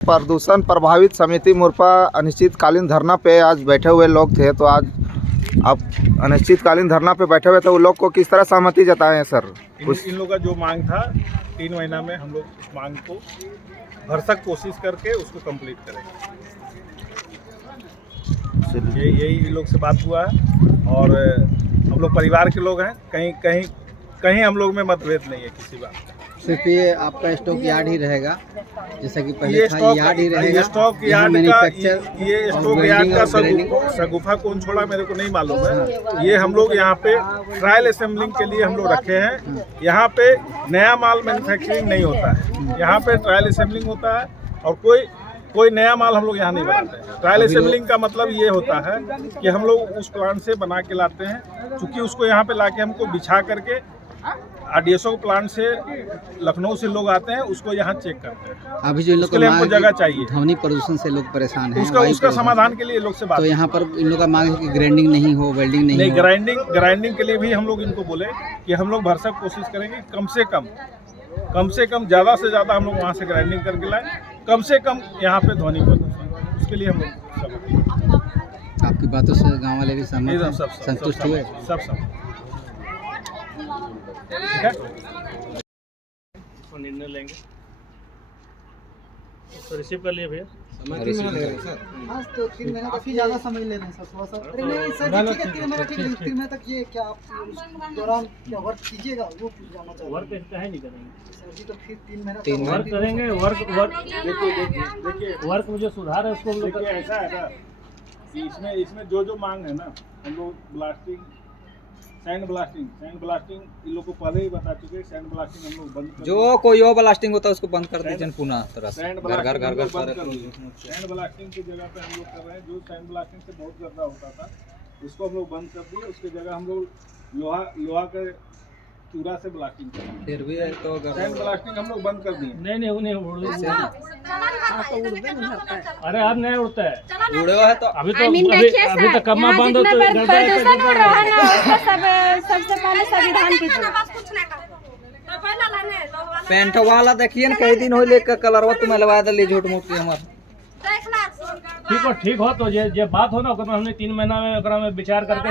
प्रदूषण प्रभावित समिति मुरपा अनिश्चितकालीन धरना पे आज बैठे हुए लोग थे, तो आज आप अनिश्चितकालीन धरना पे बैठे हुए, तो उन लोग को किस तरह सहमति जताए हैं सर? इन लोगों का जो मांग था 3 महीना में हम लोग उस मांग को भरसक कोशिश करके उसको कंप्लीट करेंगे। यही इन लोग से बात हुआ है और हम लोग परिवार के लोग हैं, कहीं हम लोग में मतभेद नहीं है किसी बात का। सिर्फ ये आपका स्टॉक यार्ड ही रहेगा, जैसा कि पहले था, यार्ड ही रहेगा। स्टॉक यार्ड का ये स्टॉक यार्ड का शगुफा कौन छोड़ा मेरे को नहीं मालूम है। ये हम लोग यहाँ पे ट्रायल असेंबलिंग के लिए हम लोग रखे हैं। यहाँ पे नया माल मैन्युफैक्चरिंग नहीं होता है, यहाँ पे ट्रायल असेंबलिंग होता है और कोई नया माल हम लोग यहाँ नहीं बनाते हैं। ट्रायल असेंबलिंग का मतलब ये होता है कि हम लोग उस प्लांट से बना के लाते हैं, चूँकि उसको यहाँ पे लाके हमको बिछा करके आरडीएसओ प्लांट से लखनऊ से लोग आते हैं, उसको यहाँ चेक करते हैं। अभी जो इन लोग के लिए हमको जगह चाहिए, ध्वनि प्रदूषण से लोग परेशान हैं, उसका समाधान के लिए लोग से बात। तो यहाँ पर इन लोग का मांग है कि ग्राइंडिंग नहीं हो, वेल्डिंग नहीं हो। ग्राइंडिंग के लिए भी हम लोग इनको बोले कि हम लोग भरसक कोशिश करेंगे, कम से कम ज़्यादा से ज़्यादा हम लोग वहाँ से ग्राइंडिंग करके लाएं, कम से कम यहाँ पे ध्वनि प्रदूषण, उसके लिए हम लोग आपकी बातों से गाँव वाले भी संतुष्ट हुए? सब ठीक है, निर्णय लेंगे। तो रिसीव कर लिए भैया। आज तो 3 महीना काफी ज्यादा समय ले रहे हैं सर, थोड़ा सा। अरे नहीं सर, ठीक है 3 महीना, 3 महीने तक ये क्या आप उस दौरान क्या वर्क कीजिएगा, वो पूछ जाना चाहते हैं। वर्क है नहीं करेंगे सर जी, तो फिर 3 महीना वर्क करेंगे। देखिए वर्क में जो सुधार है उसको हम लोग ऐसा है ना कि इसमें जो मांग है ना, हम लोग सैंड ब्लास्टिंग इन लोग को पहले ही बता चुके हैं। सैंड ब्लास्टिंग हम लोग बंद कर, जो कोई और ब्लास्टिंग होता है उसको बंद कर दीजिए पुनः तरह से। सैंड ब्लास्टिंग की जगह पे हम लोग कर रहे हैं। जो सैंड ब्लास्टिंग से बहुत गड्ढा होता था उसको हम लोग बंद कर दिए, उसकी जगह हम लोग लोहा के चूरा से ब्लास्टिंग कर रहे हैं। फिर भी तो सैंड ब्लास्टिंग हम लोग बंद कर दिए। नहीं उन्हें अरे अब नहीं उड़ता है, उड़े है तो अभी तो कम्मा बंद हो तो प्रदूषण हो रहा है ना, उसको सबसे पहले संविधान की पेंट वाला देखिए ना, कई दिन हो लेकर कलरवा तुम लगा दिली झूठ मूठ के हमार। ठीक हो तो ये बात हो ना, हमने 3 महीना में विचार करके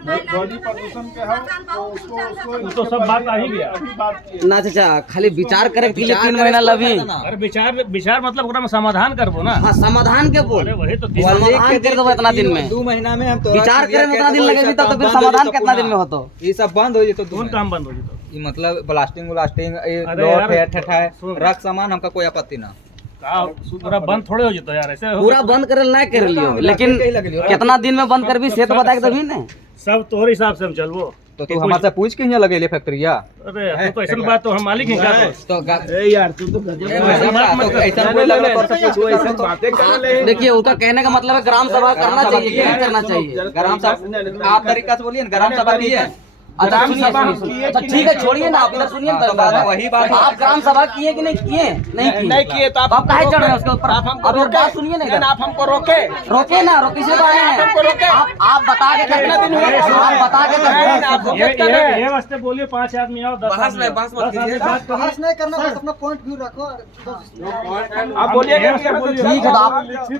ध्वनि प्रदूषण के हम तो सब बात आ ही गया। ना चाचा खाली विचार करे के लिए 3 महीना लगी। अरे विचार मतलब ओकरा में समाधान करबो ना। हां समाधान के बोल, वही तो समाधान कर दो इतना दिन में। 2 महीना में हम तो विचार करे में इतना दिन लगेगी, तब तो फिर समाधान कितना दिन में हो? तो ये सब बंद हो जी, तो कौन काम बंद हो जी? तो ये मतलब ब्लास्टिंग रख सामान हमका कोई आपत्ति ना, पूरा बंद थोड़े हो जाता यार, ऐसे पूरा बंद करे ना कर लियो, लेकिन कितना दिन में बंद करबी से तो बता के तभी ना। सब तोहरे हिसाब से हम चलबो। तो तू हमारे से पूछ के यहाँ लगेले फैक्ट्रिया? अरे तो ऐसा बात तो हम मालिक हैं क्या? तो यार तू तो देखिए, उनका कहने का मतलब है ग्राम सभा करना चाहिए, क्या करना चाहिए? ग्राम सभा आप तरीका से बोलिए, ग्राम सभा की है। अच्छा ठीक है, छोड़िए ना, आप इधर सुनिए ना। वही बात, आप ग्राम सभा किए कि नहीं किए? नहीं किए तो आप काहे चढ़ रहे हैं उसके ऊपर? अब एक बात सुनिए ना, आप हमको रोके ना, रोके से बात है। आप बता के कितना दिन हुआ? आप बता के ये वास्ते बोलिए 5 आदमी आओ, 10 बहस नहीं करना, बस अपना पॉइंट व्यू रखो। आप बोलिए ठीक है, तो आप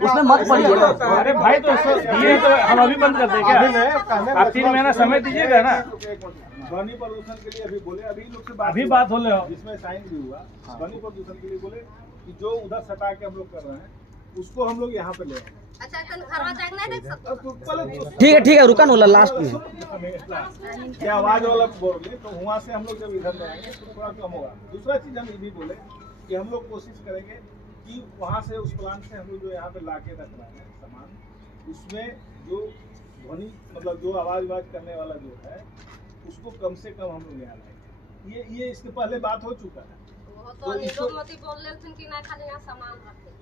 उसमें मत पड़िए ना। अरे भाई तो ये तो हम अभी बंद कर दें क्या? आप 3 महीना समय दीजिएगा ना। ध्वनि प्रदूषण के लिए अभी बोले, अभी लोग से बात हो रहे हो, जिसमें साइन भी हुआ। ध्वनि प्रदूषण के लिए बोले कि जो उधर सटा के हम लोग कर रहे हैं उसको हम लोग यहाँ पे ले आए। ठीक है, रुका ना लास्ट में क्या आवाज वाला बोले, तो वहाँ से हम लोग जब इधर ले आएंगे तो थोड़ा कम होगा। दूसरा चीज हम ये भी बोले कि हम लोग कोशिश करेंगे कि वहाँ से उस प्लांट से हम लोग जो यहाँ पे ला के रख रहे हैं सामान, उसमें जो ध्वनि मतलब जो आवाज करने वाला जो है उसको कम से कम हम लोग यहाँ लाएंगे। ये इसके पहले बात हो चुका है। तो इसको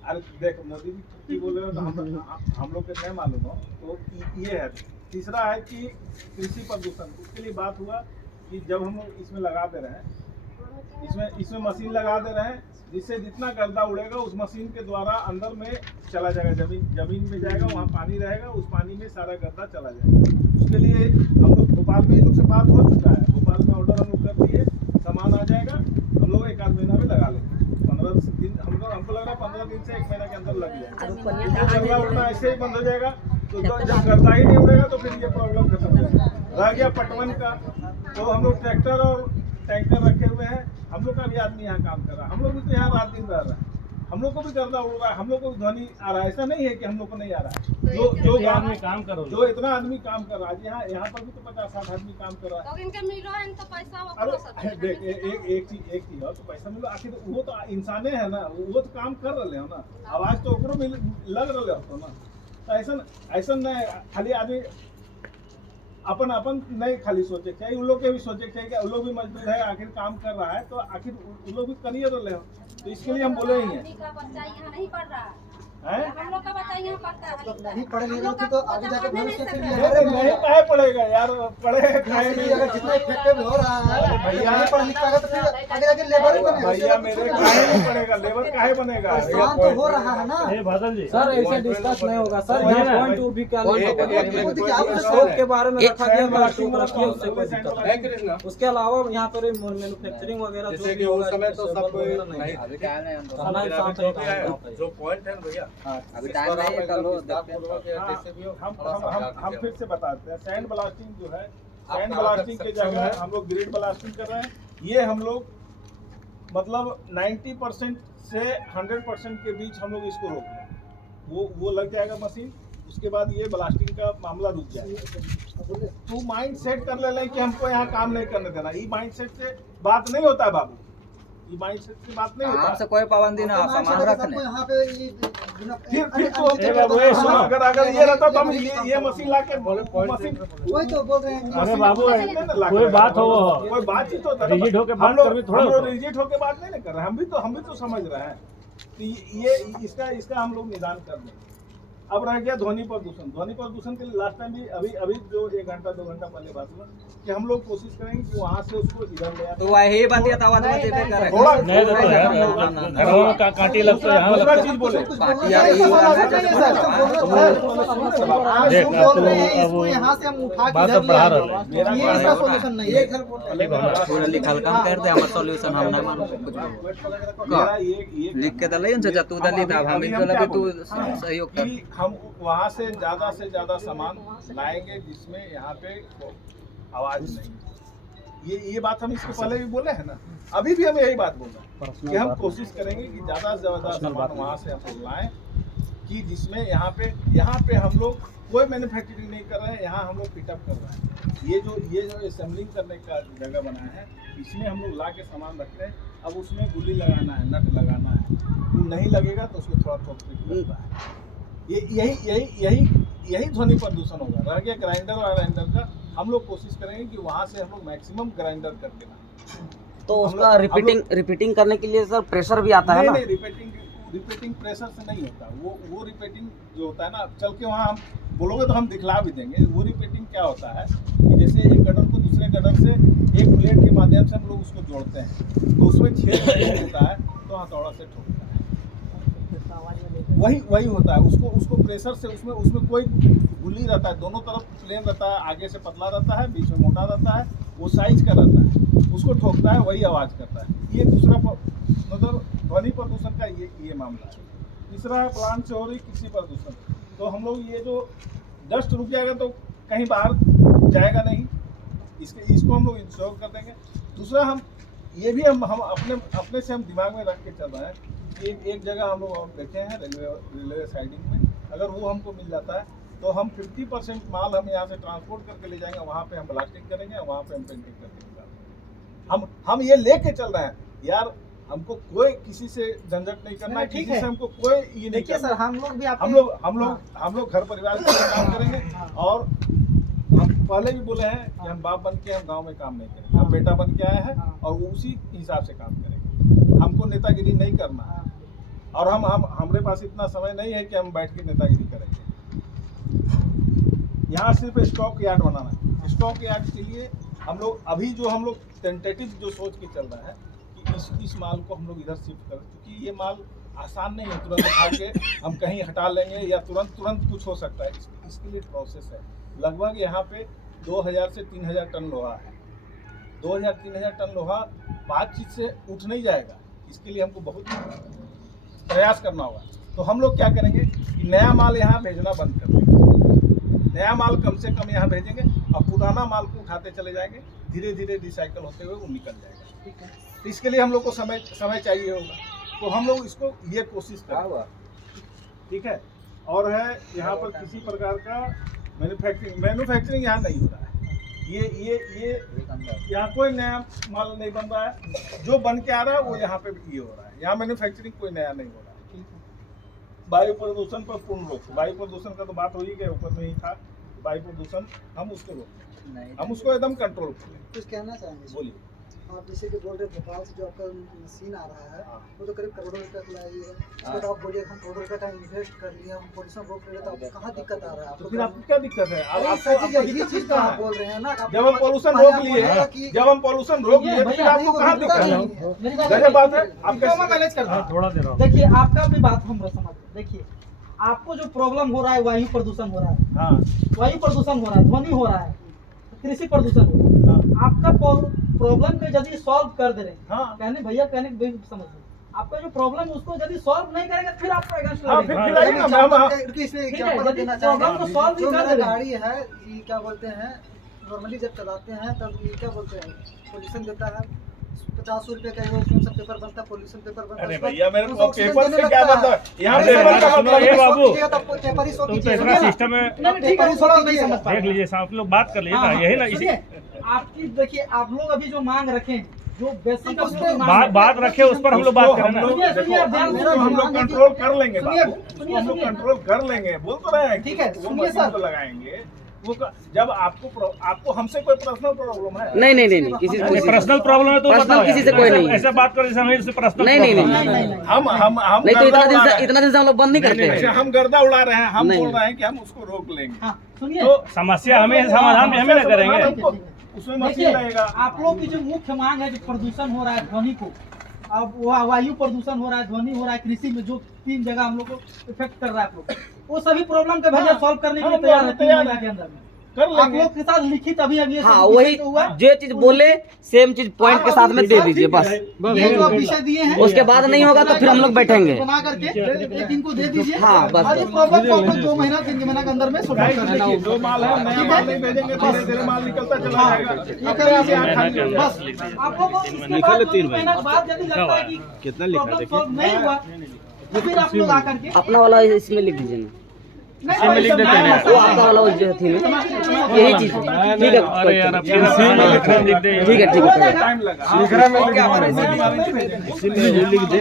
अरे देख मोदी जी की बोल रहे हो तो हम लोग को नहीं मालूम हो। तो ये है। तीसरा है कि कृषि प्रदूषण, उसके लिए बात हुआ कि जब हम इसमें लगा दे रहे हैं, इसमें मशीन लगा दे रहे हैं, जिससे जितना गर्दा उड़ेगा उस मशीन के द्वारा अंदर में चला जाएगा, जमीन में जाएगा, वहाँ पानी रहेगा, उस पानी में सारा गर्दा चला जाएगा। उसके लिए हम लोग भोपाल में इन लोग से बात हो चुका है, भोपाल में ऑर्डर हम लोग कर दिए, सामान आ जाएगा, हम लोग 1 आध महीना में लगा लेंगे। 15 दिन हमको लग रहा है 15 दिन से 1 महीना के अंदर लग जाएगा। चलना उड़ना ऐसे ही बंद हो जाएगा, तो जब गर्दा ही नहीं उड़ेगा तो फिर ये प्रॉब्लम खत्म हो जाएगा। रह गया पटवन का, तो हम लोग ट्रैक्टर और टैंकर रखे हुए हैं। हम लोग का भी आदमी यहाँ काम कर रहा है, हम लोग भी तो यहाँ रात दिन रह रहे हैं, हम लोग को भी गर्दा उड़ रहा है, हम लोग को भी ध्वनि आ रहा है। ऐसा नहीं है कि हम लोग को नहीं आ रहा है। जो आदमी काम कर रहा है, जो इतना आदमी काम कर रहा है, यहाँ पर भी तो 50-60 आदमी काम कर रहा है। तो इनके मिलो है तो पैसा अरे देख, एक चीज हो तो पैसा मिलो, आखिर वो तो इंसाने है ना, वो तो काम कर रहे हो ना, आवाज तो ओकरो में लग रहे हो ना। तो ऐसा नहीं खाली आदमी अपन नहीं खाली सोचे चाहिए, उन लोग के भी सोचे चाहिए कि उन लोग भी मजदूर है, आखिर काम कर रहा है तो आखिर उन लोग भी करिए रहे हो। तो इसके लिए हम बोले ही हैं। बच्चा यहाँ नहीं पढ़ रहा हैं? हम लोग का बच्चा यहाँ पढ़ता है। जब नहीं पढ़े लिखे तो आगे जाकर भविष्य के लिए नहीं काहे पड़ेगा यार, पढ़े खाए नहीं। अगर जितना इफेक्टिव हो रहा है भैया नहीं पढ़ लिख पाएगा तो फिर आगे जाके लेबर ही बनेगा। भैया मेरे काहे नहीं पड़ेगा, लेबर काहे बनेगा। नुकसान तो हो रहा है ना। सर ऐसे डिस्कस नहीं होगा सर, ये पॉइंट टू भी क्या के बारे में रखा गया है, रखिए उससे कोई दिक्कत नहीं। उसके अलावा यहाँ पर मैन्युफैक्चरिंग वगैरह जो भी होगा समय तो सब जो पॉइंट है भैया अभी टाइम नहीं है, कल हो देखते हैं। हम फिर से बताते हैं। सैंड ब्लास्टिंग जो है, सैंड ब्लास्टिंग के जगह हम लोग ग्रिड ब्लास्टिंग कर रहे हैं। ये हम लोग मतलब 90% से 100% के बीच हम लोग इसको रोक रहे हैं। वो लग जाएगा मशीन, उसके बाद ये ब्लास्टिंग का मामला रुक जाएगा। तू माइंड सेट कर ले कि हमको यहाँ काम नहीं करने देना, ये माइंड सेट से बात नहीं होता है बाबू, ये माइंड सेट से बात नहीं होता। हमसे कोई पाबंदी ना, सामान रखने। यहाँ पे फिर तो अगर ये रहता तो हम ये मशीन ला के मशीन वही तो बोल रहे हैं। अरे बाबू कोई बात हो, कोई बातचीत होता है, रिजिट होके बात कर रहे, थोड़ा रिजिट होके बात नहीं कर रहे, हम भी तो समझ रहे हैं। तो ये इसका हम लोग निदान कर दें। अब रह गया ध्वनि प्रदूषण। ध्वनि प्रदूषण के लिए लास्ट टाइम भी अभी जो 1 घंटा 2 घंटा पहले बात हुआ कि हम लोग कोशिश करेंगे कि वहाँ से उसको इधर ले आए। तो वही बंदिया तावा तो बचे कर रहे थोड़ा नहीं देते हैं घरों का कांटी लगता है। दूसरा चीज बोले यहाँ से हम उठा के इधर ले आएंगे, ये इसका सॉल्यूशन नहीं है। पूरा लिखल काम कर दे, हमारा सॉल्यूशन हम ना मानो कुछ लिख के दले उनसे जतू दली दा हम इनको लगे तू सहयोग कर। हम वहाँ से ज्यादा सामान लाएंगे जिसमें यहाँ पे आवाज नहीं। ये बात हम इसके पहले भी बोले हैं ना, अभी भी हम यही बात बोल रहे हैं कि हम कोशिश करेंगे कि ज्यादा से ज्यादा सामान वहाँ से हम लोग लाएं कि जिसमें यहाँ पे हम लोग कोई मैन्युफैक्चरिंग नहीं कर रहे हैं, यहाँ हम लोग पिटअप कर रहे हैं। ये जो असेंबलिंग करने का जगह बनाया है, इसमें हम लोग ला के सामान रख रहे हैं। अब उसमें गुल्ली लगाना है, नट लगाना है, वो नहीं लगेगा तो उसको थोड़ा ठोक लगता है। यही ध्वनि प्रदूषण होगा। रह गया ग्राइंडर और ग्राइंडर का, हम लोग कोशिश करेंगे कि वहाँ से हम लोग मैक्सिमम ग्राइंडर करके लाएं। तो उसका रिपीटिंग करने के लिए सर प्रेशर भी आता है ना? नहीं, रिपीटिंग प्रेशर से नहीं होता। वो रिपीटिंग जो होता है ना, चल के वहाँ हम बोलोगे तो हम दिखला भी देंगे। वो रिपीटिंग क्या होता है कि जैसे एक गटर को दूसरे गटर से एक प्लेट के माध्यम से हम लोग उसको जोड़ते हैं, तो उसमें छेद होता है तो हथौड़ा से ठोकता है। वही होता है। उसको प्रेशर से उसमें कोई गुल्ली रहता है, दोनों तरफ प्लेन रहता है, आगे से पतला रहता है, बीच में मोटा रहता है, वो साइज का रहता है, उसको ठोकता है, वही आवाज़ करता है। ये दूसरा मतलब ध्वनि प्रदूषण का ये मामला है। तीसरा प्लांट से हो रही कृषि प्रदूषण। तो हम लोग ये जो डस्ट रुक जाएगा तो कहीं बाहर जाएगा नहीं, इसको हम लोग इंश्योर कर देंगे। दूसरा हम अपने से हम दिमाग में रख के चल रहे हैं। एक जगह हम लोग देखे हैं रेलवे साइडिंग में, अगर वो हमको मिल जाता है तो हम 50% माल हम यहाँ से ट्रांसपोर्ट करके ले जाएंगे, वहाँ पे हम ब्लास्टिंग करेंगे, वहाँ पे हम पेंटिंग करके निकालेंगे। हम ये लेके चल रहे हैं यार, हमको कोई किसी से झंझट नहीं करना है, किसी से हमको कोई ये नहीं सर, हम लोग भी हम लोग घर परिवार के लिए काम करेंगे। और हम पहले भी बोले हैं कि हम बाप बन के हम गाँव में काम नहीं करेंगे, हम बेटा बन के आए हैं और उसी हिसाब से काम करेंगे। हमको नेतागिरी नहीं करना है और हमारे पास इतना समय नहीं है कि हम बैठ के नेतागिरी करेंगे। यहाँ सिर्फ स्टॉक यार्ड बनाना है। स्टॉक यार्ड के लिए हम लोग टेंटेटिव जो सोच के चल रहा है कि इस माल को हम लोग इधर शिफ्ट करें, क्योंकि ये माल आसान नहीं है तुरंत उठा के हम कहीं हटा लेंगे या तुरंत कुछ हो सकता है। इसके लिए प्रोसेस है। लगभग यहाँ पे 2000 से 3000 टन लोहा है। 2000-3000 टन लोहा बातचीत से उठ नहीं जाएगा। इसके लिए हमको बहुत प्रयास करना होगा। तो हम लोग क्या करेंगे कि नया माल यहाँ भेजना बंद कर देंगे, नया माल कम से कम यहाँ भेजेंगे और पुराना माल को उठाते चले जाएंगे, धीरे धीरे रिसाइकल होते हुए वो निकल जाएगा। ठीक है, तो इसके लिए हम लोग को समय चाहिए होगा, तो हम लोग इसको ये कोशिश करेंगे। ठीक है, और है यहाँ पर किसी प्रकार का मैन्युफैक्चरिंग यहाँ नहीं हो रहा है। ये यहाँ कोई नया माल नहीं बन रहा है, जो बन के आ रहा है वो यहाँ पे ये हो रहा है। यहाँ मैन्युफैक्चरिंग कोई नया नहीं हो रहा है। वायु प्रदूषण पर पूर्ण रोक, वायु प्रदूषण का तो बात हो ही गया, ऊपर में ही था। वायु प्रदूषण हम उसको रोकें, हम उसको एकदम कंट्रोल करें। कुछ कहना चाहेंगे? बोलिए। आप जैसे कि बोल रहे भोपाल से जो आपका मशीन आ रहा है वो तो करीब करोड़ों रुपए का लाई है, तो आप बोलिए हम करोड़ों रुपए का इन्वेस्ट कर लिया, हम पोल्यूशन रोक रहे, तो आपको कहाँ दिक्कत आ रहा है? तो फिर आपको क्या दिक्कत है? यही चीज तो आप बोल रहे हैं ना, जब हम पोल्यूशन रोक लिए तो फिर आपको कहाँ दिक्कत है? गलत बात है, आप कैसे मैनेज करते हैं? थोड़ा देर देखिए, आपका भी बात हम समझ। देखिए, आपको जो प्रॉब्लम हो रहा है, वायु प्रदूषण हो रहा है, हाँ, वायु प्रदूषण हो रहा है, ध्वनि हो रहा है, कृषि प्रदूषण हो रहा है, आपका प्रॉब्लम को यदि सॉल्व कर दे रहे हैं, हाँ, कहने भैया कहने समझ लो, आपका जो प्रॉब्लम है उसको यदि सॉल्व नहीं करेंगे फिर आपको अगेंस्ट हाँ, लगेगा। फिर आइए ना, प्रॉब्लम को सॉल्व जो कर मेरा दे गाड़ी है ये क्या बोलते हैं, नॉर्मली जब चलाते हैं तब ये क्या बोलते हैं, पोल्यूशन देता है 50 रुपए का एगो कौन सा पेपर बनता है, पोल्यूशन पेपर बनता है। अरे भैया, मेरे को पेपर से क्या बनता है? यहाँ पेपर का मतलब है बाबू, पेपर ही सो कीजिए। सिस्टम में ठीक है, थोड़ा नहीं समझ पा देख लीजिए, आप लोग बात कर लीजिए ना, यही ना इसी आपकी। देखिए, आप लोग अभी जो मांग रखें, जो बेसिक बात रखे उस पर हम लोग बात करें ना। हम लोग कंट्रोल कर लेंगे बाबू, हम लोग कंट्रोल कर लेंगे, बोल तो रहे हैं। ठीक है, वो मशीन तो लगाएंगे, वो जब आपको हमसे कोई पर्सनल प्रॉब्लम है? नहीं किसी से पर्सनल प्रॉब्लम है तो पर्सनल किसी से कोई नहीं है। ऐसा बात करो जैसे हमें इससे पर्सनल नहीं हम नहीं, तो इतना दिन से हम लोग बंद नहीं करते हैं। अच्छा, हम गर्दा उड़ा रहे हैं, हम बोल रहे हैं कि हम उसको रोक लेंगे, सुनिए, तो समस्या हमें समाधान भी हमें ना करेंगे। उसमें मशीन लगेगा। आप लोग की जो मुख्य मांग है, जो प्रदूषण हो रहा है ध्वनि को, अब वायु प्रदूषण हो रहा है, ध्वनि हो रहा है, कृषि में जो 3 जगह हम लोग को इफेक्ट कर रहा है, आप लोग वो सभी प्रॉब्लम के भैया सॉल्व करने के लिए तैयार है 3 महीने के अंदर में। कर आप लेंगे। लोग के साथ लिखित अभी हाँ, वही जो चीज बोले सेम चीज पॉइंट के साथ में दे दीजिए बस। ये जो विषय दिए हैं, उसके बाद नहीं होगा तो फिर हम लोग बैठेंगे बना करके इनको दे दीजिए। हाँ, बस। और ये प्रॉब्लम को आपको 2 महीना 3 महीना के अंदर में सॉल्व कर देना। देखिए, जो माल है नया माल नहीं भेजेंगे, धीरे धीरे माल निकलता चला जाएगा। अपने आप यहाँ खाली हो बस जाएगा। आप लोगों को इसके बाद 2 महीना के बाद यदि लगता है कि कितना लिखा सॉल्व नहीं हुआ, तो फिर आप लोग आकर के अपना वाला इसमें लिख दीजिए ना, नहीं लिख देते हैं। वो आपका वाला जो थी ना, यही चीज ठीक है। अरे यार, अब लिख दे, ठीक है टाइम लगा। लिख दे,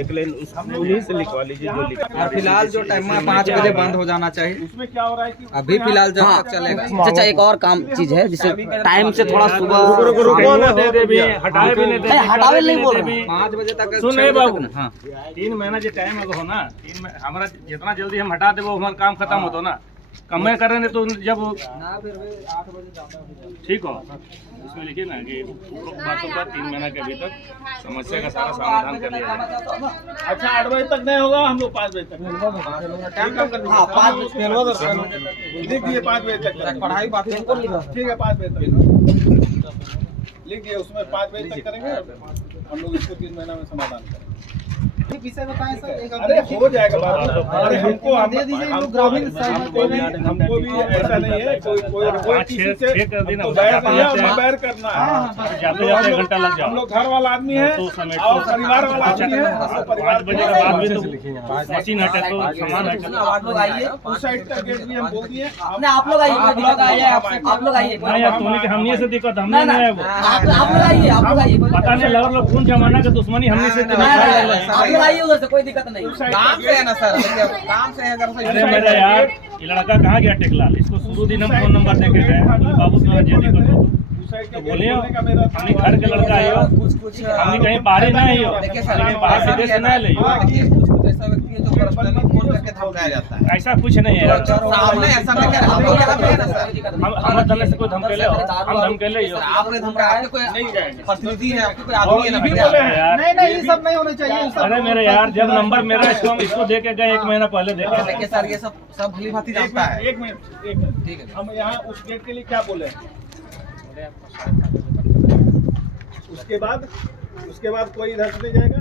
एक लाइन उन्हीं से लिखवा लीजिए जो लिखा। और फिलहाल जो टाइम है 5 बजे बंद हो जाना चाहिए। उसमें क्या हो रहा है कि अभी फिलहाल जब हाँ तक चलेगा। चाचा, एक और काम चीज है जिससे टाइम से थोड़ा सुबह दे दे भी, हटाए भी नहीं दे, हटावे नहीं बोल रहे हैं। 5 बजे तक सुन 6 रहे बजे बाबू, तक ना। हाँ, 3 महीना जो टाइम है हो ना, 3 महीना हमारा जितना जल्दी हम हटा दे वो हमारा काम खत्म होता ना। कम करें तो जब ठीक हो, इसमें लिखिए ना कि उपरोक्त बातों का 3 महीना के भीतर समस्या का सारा समाधान कर लिया जाएगा। अच्छा, 8 बजे तक नहीं होगा, हम लोग 5 बजे तक हाँ, 5 लिख दिए, 5 बजे तक पढ़ाई बात ठीक है, 5 बजे तक लिख दिए, उसमें 5 बजे तक करेंगे। हम लोग इसको 3 महीना में समाधान करेंगे। विषय बताएं सर, एक अरे हो जाएगा बात। अरे हमको दे दीजिए, इन लोग ग्रामीण साइड में हमको भी ऐसा नहीं है, कोई किसी से हमको बैर नहीं है, हमें बैर करना है। जाते जाते 1 घंटा लग हम जाओ। लोग घर वाला आदमी है और परिवार वाला आदमी है। और 5 परिवार बजे के बाद भी तो मशीन हटे तो सामान हटे। आप लोग आइए, उस साइड का गेट भी हम बोल दिए। आप लोग आइए, आप लोग आइए, आप लोग आइए, नहीं यार, तूने के हमने से दिक्कत हमने नहीं है वो। आप लोग आइए, आप लोग आइए, पता नहीं लग रहा कौन जमाना का दुश्मनी हमने से आप लोग आइए उधर से, कोई दिक्कत नहीं। काम से है ना सर, काम से है अगर अरे मेरे यार, ये लड़का कहाँ गया टेकलाल? इसको शुरू दिन हम फोन नंबर देके गए, बोले बाबू तुम्हारा जे दिक्कत हो तो बोलिए, हमने घर के लड़का है हो, हमने कहीं बाहर ना ही हो, कहीं बाहर से देश ना ले। कुछ ऐसा व्यक्ति है जो पर्सनली फोन करके धमकाया जाता है। ऐसा कुछ नहीं है यार, सामने ऐसा नहीं कर, हम लोग है ना सर, हम दल से कोई धमकेले हो, हम धमकेले ही हो आपने धमकाया, आपके कोई प्रतिनिधि है, आपके कोई आदमी है ना भी भैया। बोले हैं। यार। नहीं ये सब नहीं होना चाहिए। अरे मेरे यार, जब नंबर मेरा इसको दे के गए 1 महीना पहले देखे। देखिए सर, ये सब भली भांति जानता है। एक मिनट ठीक है। हम यहाँ उस गेट के लिए क्या बोले? उसके बाद उसके बाद कोई इधर से नहीं जाएगा।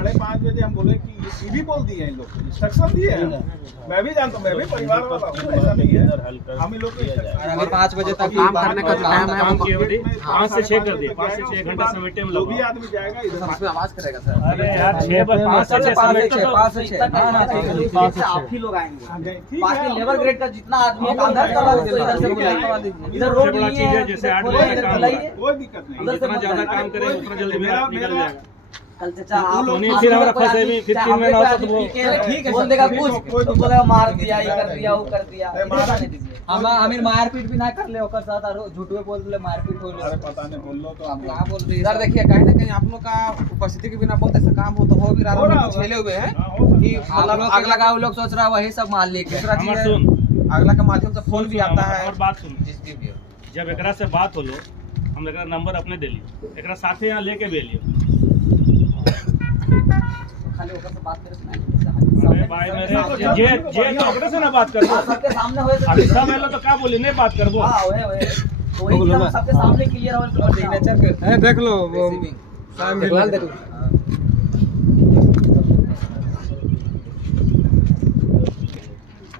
5:30 बजे हम बोले कि ये भी बोल दिए हैं इन लोग, इंस्ट्रक्शन दिए हैं। मैं भी जानता हूँ, मैं भी परिवार वाला हूँ, ऐसा नहीं है। हम इन लोग को अगर 5 बजे तक काम करने का टाइम है, काम की अवधि 5 से 6 कर दिए, 5 से 6 घंटा समेटे में जो भी लगभग। आदमी जाएगा इधर इसमें आवाज करेगा सर। अरे यार 6 बजे 5 से 6 समेटे तो 5 से 6 आप ही लोग आएंगे, ठीक बाकी है। लेबर ग्रेड का जितना आदमी है अंदर करवा दीजिए, इधर से बुलाइए। इधर रोड बड़ा नहीं चीज है, है, जैसे 8 बुलाइए, बजे इधर काम बुलाइए। कोई दिक्कत नहीं। उधर से जितना ज्यादा काम करेंगे उतना जल्दी मेरा निकल जाएगा। कल चाचा आप तो नहीं, फिर हमारा फंसे भी, फिर 3 महीना होता तो वो ठीक है, बोल देगा कुछ तो बोलेगा मार दिया, ये कर दिया, वो कर दिया। हम आमिर मारपीट भी ना कर ले ओकर साथ और झूठ में बोल ले मारपीट हो अरे ले। पता नहीं, बोल लो तो आप क्या बोल रहे हैं इधर देखिए, कहीं ना कहीं आप लोग का उपस्थिति के बिना बहुत ऐसा काम हो तो हो भी रहा है। हम लोग झेले हुए हैं कि अगला का लोग सोच रहा है वही सब मालिक है। हमार सुन, अगला के माध्यम से फोन भी आता है। और बात सुन, जब एकरा से बात होलो, हम एकरा नंबर अपने दे लियो, एकरा साथे यहाँ लेके भी लियो। खाली ओकर से बात करे अरे भाई मेरे जे तो ओकरे से ना बात करबो, सबके सामने होए अभी सब एलो तो का बोली नहीं बात करबो। हां ओए तो वही चीज़ हम सबके सामने क्लियर हो सिग्नेचर के देख लो वो फिलहाल देखो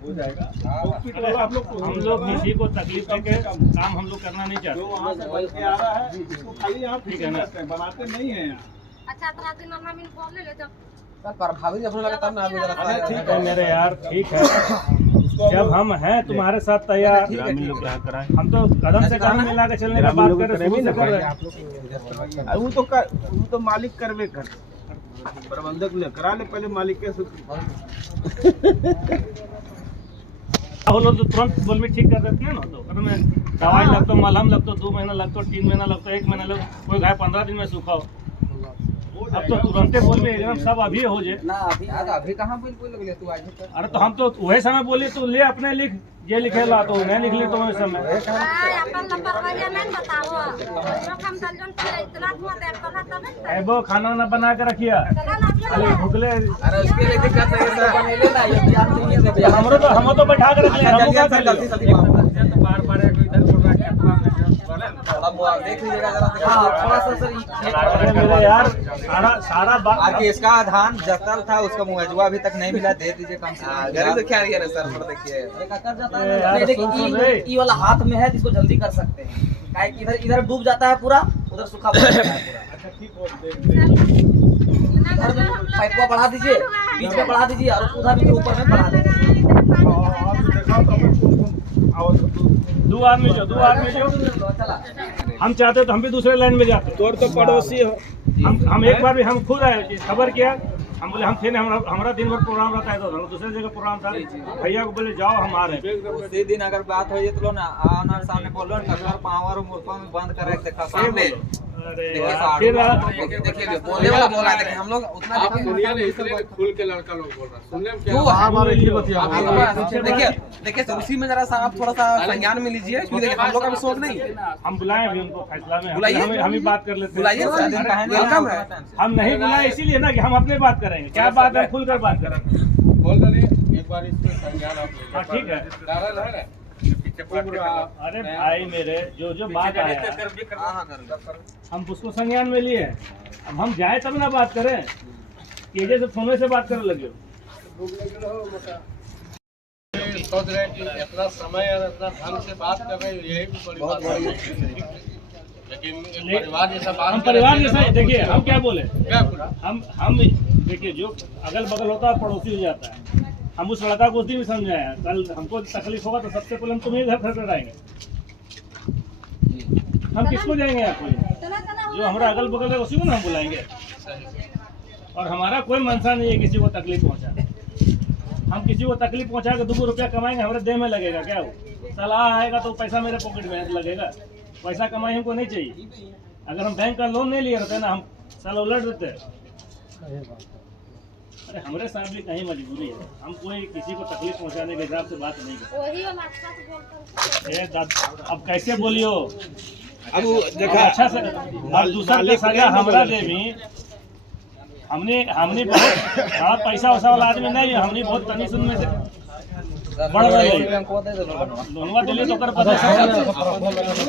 हो जाएगा। आप लोग हम लोग किसी को तकलीफ देके काम हम लोग करना नहीं जो चाहते। वहाँ से बन के आ रहा है इसको खाली यहाँ ठीक है ना? करते हैं, बनाते नहीं है यहाँ। अच्छा तरह दिन हम इन बोल ले जब सर प्रभावित अपने लगा तब ना अभी जरा अरे ठीक ठीक है मेरे यार, ठीक है, जब हम हैं तुम्हारे साथ तैयार, हम तो कदम से कदम मिला के चलने का बात कर रहे हैं। वो तो मालिक करवे कर, प्रबंधक ले करा ले पहले मालिक के बोलो तो तुरंत बोल में ठीक कर देते हैं ना। तो अगर मैं दवाई लगता, मलहम लगता, 2 महीना लगता, 3 महीना लगता, 1 महीना लगता, कोई घाय 15 दिन में सूखा हो। अब तो तुरंते बोल में एकदम सब अभी हो जाए ना अभी अभी कहाँ बिल्कुल लगले तू आज तक। अरे तो हम तो वही समय बोले तो ले अपने लिख, ये लिखेला तो नहीं लिख ले तो वही समय। अपन लापरवाही नहीं बताओ लोग हम दलजन पे इतना धुआं दे पता तब एबो खाना वाना बना के रखिया, अरे भूखले अरे उसके लिए दिक्कत नहीं है सर। बनेले ना ये ध्यान चाहिए दे भैया। हम तो बैठा के रख ले, हम क्या कर गलती ले। से बार-बार इधर बोल रहा है अब देख लीजिएगा जरा। हां थोड़ा सा सर अरे मेरे यार सारा बात आगे इसका धान जतल था, उसका मुआवजा अभी तक नहीं मिला, दे दीजिए कम से कम। गरीब तो क्या है सर, पर देखिए कर जाता ए, है यार, ना। देखिए सुन रे। ई वाला हाथ में है जिसको जल्दी कर सकते हैं, काहे कि इधर इधर डूब जाता है पूरा, उधर सूखा पड़ जाता है पूरा। अच्छा ठीक हो, देख इधर में पाइप को बढ़ा दीजिए, बीच में बढ़ा दीजिए और उधर भी ऊपर में बढ़ा दीजिए। देखा तो हम कौन आओ तो 2 आदमी जो चला हम चाहते तो हम भी दूसरे लाइन में जाते। तोर तो पड़ोसी हो। हम एक बार भी हम खुद आए, खबर किया, हम बोले हम थे ना, हमारा दिन भर प्रोग्राम रहता है, तो हम दूसरे जगह प्रोग्राम था, भैया को बोले जाओ हम आ रहे हैं। उसी दिन अगर बात हो तो ना आना सामने बोलो ना, कल पावर और मुर्फा में बंद कर रखे देखा सामने। अरे देखिए यार, फिर देखिए बोलने वाला बोला, देखिए हम लोग उतना खुल के लड़का लोग बोल रहा सुनने में देखिए देखिए सर, उसी में जरा सा आप थोड़ा सा संज्ञान में लीजिए, क्योंकि देखिए हम लोग का भी सोच नहीं है। हम बुलाए अभी उनको फैसला में, बुलाइए। हम ही बात कर लेते हैं। बुलाइए सर, वेलकम है। हम नहीं बुलाए इसीलिए ना कि हम अपने बात करेंगे, क्या बात है खुलकर बात करेंगे। बोल रहे एक बार इसमें संज्ञान आप ले हाँ ठीक है। डारल है ना पीछे पूरा। अरे भाई मेरे जो बात आया हम उसको संज्ञान में लिए, अब हम जाए तब ना बात करें, ये जैसे फोन से बात करने लगे। सोच रहे हैं कि इतना समय और इतना ढंग से बात कर रहे हैं, यही भी बड़ी बात है। लेकिन परिवार जैसा बात हम परिवार जैसा, देखिए हम क्या बोले, क्या बोला? हम देखिए जो अगल बगल होता है पड़ोसी हो जाता है। हम उस लड़का को उस दिन भी समझाया, कल हमको तकलीफ होगा तो सबसे पहले हम तुम्हें घर खड़े आएंगे, हम किसको जाएंगे यहाँ कोई, जो हमारा अगल बगल है उसी को ना हम बुलाएंगे। और हमारा कोई मनसा नहीं है किसी को तकलीफ पहुँचाना। हम किसी को तकलीफ पहुँचा के 2 रुपया कमाएंगे, हमारे देह में लगेगा क्या? वो सलाह आएगा तो पैसा मेरे पॉकेट में लगेगा, पैसा कमाई हमको नहीं चाहिए। अगर हम बैंक का लोन नहीं लिए रहते ना, हम साला उलट देते। अरे हमारे साथ भी कहीं मजबूरी है, हम कोई किसी को तकलीफ पहुंचाने के हिसाब से बात नहीं करते। वही वाला अच्छा से बोलकर अब कैसे बोलियो, अब देखा अच्छा से अब दूसरा के सजा हमरा दे भी, हमने बहुत बड़ा पैसा वैसा वाला आदमी नहीं है, हमने बहुत तनी सुन में से बढ़ रही है। लोनवा दिले तो कर पता